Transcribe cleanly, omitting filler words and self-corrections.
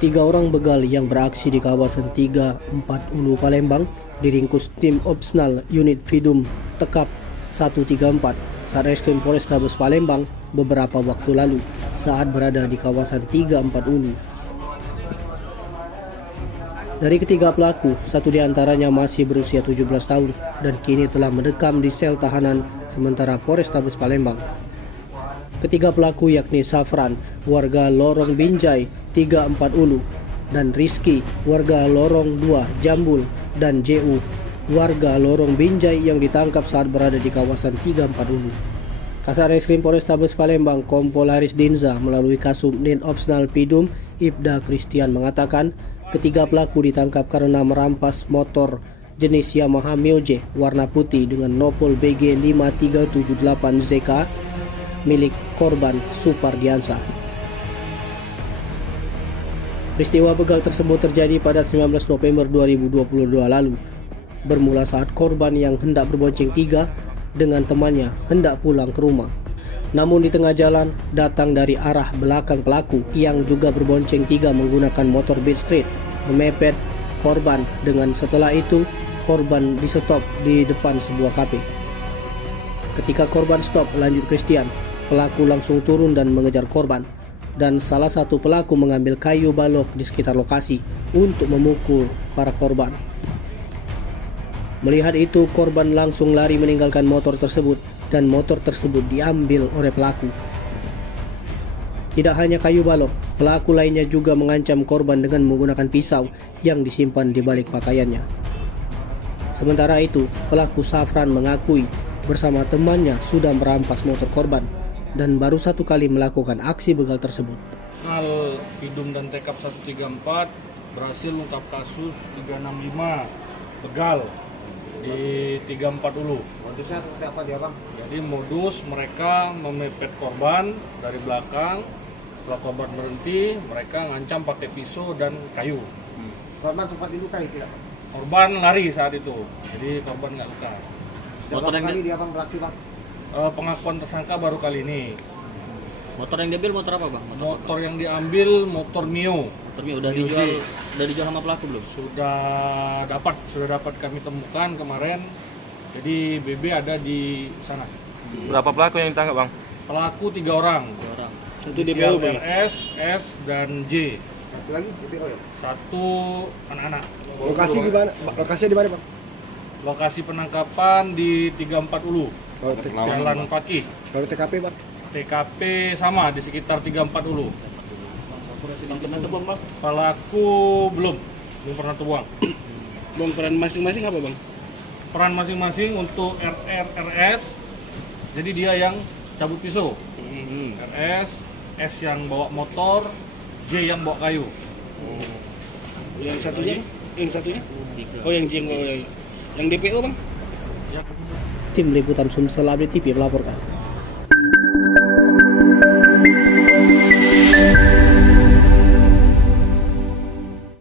Tiga orang begal yang beraksi di kawasan 34 Ulu Palembang diringkus tim Opsnal Unit Vidum Tekap 134 Satreskrim Polrestabes Palembang beberapa waktu lalu saat berada di kawasan 34 Ulu. Dari ketiga pelaku, satu di antaranya masih berusia 17 tahun dan kini telah mendekam di sel tahanan sementara Polrestabes Palembang. Ketiga pelaku yakni Safran, warga Lorong Binjai 34 Ulu, dan Rizky, warga Lorong 2 Jambul, dan JU, warga Lorong Binjai yang ditangkap saat berada di kawasan 34 Ulu. Kasareskrim Polrestabes Palembang Kompol Haris Dinza melalui Kasubdit Opsnal Pidum Ibda Christian mengatakan ketiga pelaku ditangkap karena merampas motor jenis Yamaha Mioje warna putih dengan nopol BG 5378ZK milik korban Supardiansa. Peristiwa begal tersebut terjadi pada 19 November 2022 lalu, bermula saat korban yang hendak berbonceng tiga dengan temannya hendak pulang ke rumah. Namun di tengah jalan datang dari arah belakang pelaku yang juga berbonceng tiga menggunakan motor Beat Street memepet korban dengan setelah itu korban di-stop di depan sebuah kafe. Ketika korban stop, lanjut Christian, pelaku langsung turun dan mengejar korban, dan salah satu pelaku mengambil kayu balok di sekitar lokasi untuk memukul para korban. Melihat itu, korban langsung lari meninggalkan motor tersebut dan motor tersebut diambil oleh pelaku. Tidak hanya kayu balok, pelaku lainnya juga mengancam korban dengan menggunakan pisau yang disimpan di balik pakaiannya. Sementara itu, pelaku Safran mengakui bersama temannya sudah merampas motor korban dan baru satu kali melakukan aksi begal tersebut. Pidum dan Tekap 134 berhasil mengungkap kasus 365 begal di 34 Ulu. Modusnya seperti apa dia, Bang? Jadi modus mereka memepet korban dari belakang. Setelah korban berhenti, mereka ngancam pakai pisau dan kayu. Korban sempat dilukai tidak? Korban lari saat itu, jadi korban nggak luka. Berapa kali dia Bang beraksi, Bang? Pengakuan tersangka baru kali ini. Motor yang diambil motor apa, Bang? Motor yang diambil motor Mio. Motor Mio udah dijual sama pelaku belum? Sudah dapat kami temukan kemarin. Jadi BB ada di sana. Berapa pelaku yang ditangkap, Bang? Pelaku 3 orang. Satu DPO, Bang. RS, S dan J. Satu lagi DPO ya? Satu anak-anak. Lokasi di mana? Lokasinya di mana, Bang? Lokasi penangkapan di 34 Ulu. Jalan Fakih. Kalau TKP, Bang? TKP sama di sekitar 34 Ulu. Pernah terbang, Bang? Pelaku belum pernah terbuang. Bang, peran masing-masing apa, Bang? Peran masing-masing untuk RS, jadi dia yang cabut pisau. RS, S yang bawa motor, J yang bawa kayu. Yang satunya? Oh, yang jenggo. Yang DPO, Bang? Ya. Tim Liputan Sumsel Update TV melaporkan.